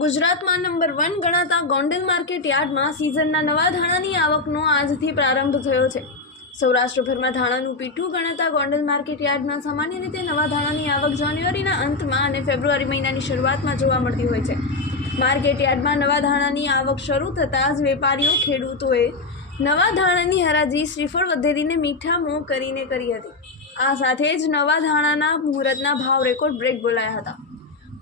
ગુજરાતમાં નંબર 1 ગણાતા ગોંડલ માર્કેટ યાર્ડમાં સિઝનના નવા ધાણાની આવકનો આજથી પ્રારંભ થયો છે। સૌરાષ્ટ્રભરમાં ધાણાનું પીઠું ગણાતા ગોંડલ માર્કેટ યાર્ડમાં સામાન્ય રીતે નવા ધાણાની આવક જાન્યુઆરીના અંતમાં અને ફેબ્રુઆરી મહિનાની શરૂઆતમાં જોવા મળતી હોય છે। માર્કેટ યાર્ડમાં નવા ધાણાની આવક શરૂ થતાં જ વેપારીઓ ખેડૂતોએ નવા ધાણાની હરાજી શ્રીફળ વધેરીને મીઠા મોં કરીને કરી હતી। આ સાથે જ નવા ધાણાના મુહૂર્તના ભાવ રેકોર્ડ બ્રેક બોલાયા હતા।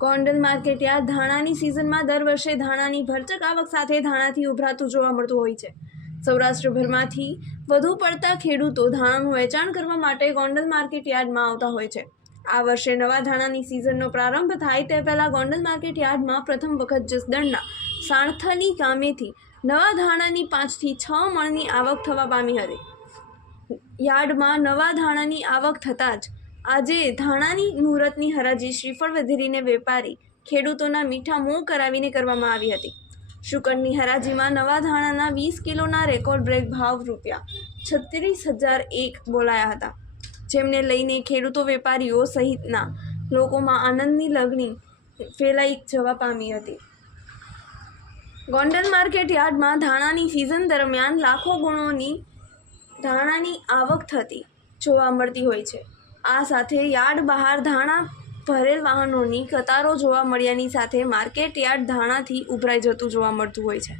ગોંડલ માર્કેટ યાર્ડ ધાણાની સિઝનમાં દર વર્ષે ધાણાની ભરચક આવક સાથે ધાણાથી ઉભરાતું જોવા મળતું હોય છે। સૌરાષ્ટ્રભરમાંથી વધુ પડતા ખેડૂતો ધાણાનું વેચાણ કરવા માટે ગોંડલ માર્કેટ યાર્ડમાં આવતા હોય છે। આ વર્ષે નવા ધાણાની સિઝનનો પ્રારંભ થાય તે પહેલાં ગોંડલ માર્કેટ યાર્ડમાં પ્રથમ વખત જસદણના સાણથલી ગામેથી નવા ધાણાની 5 થી 6 મણની આવક થવા પામી હતી। યાર્ડમાં નવા ધાણાની આવક થતાં જ આજે ધાણાની મુહૂર્તની હરાજી શ્રીફળ વધેરીને વેપારી ખેડૂતોના મીઠા મોં કરાવીને કરવામાં આવી હતી। શુક્રની હરાજીમાં નવા ધાણાના 20 કિલોના રેકોર્ડ બ્રેક ભાવ ₹36,001 બોલાયા હતા, જેમને લઈને ખેડૂતો વેપારીઓ સહિતના લોકોમાં આનંદની લાગણી ફેલાઈ જવા પામી હતી। ગોંડલ માર્કેટ યાર્ડમાં ધાણાની સિઝન દરમિયાન લાખો ગુણોની ધાણાની આવક થતી જોવા મળતી હોય છે। આ સાથે યાર્ડ બહાર ધાણા ભરેલ વાહનોની કતારો જોવા મળ્યાની સાથે માર્કેટ યાર્ડ ધાણાથી ઉભરાઈ જતું જોવા મળતું હોય છે।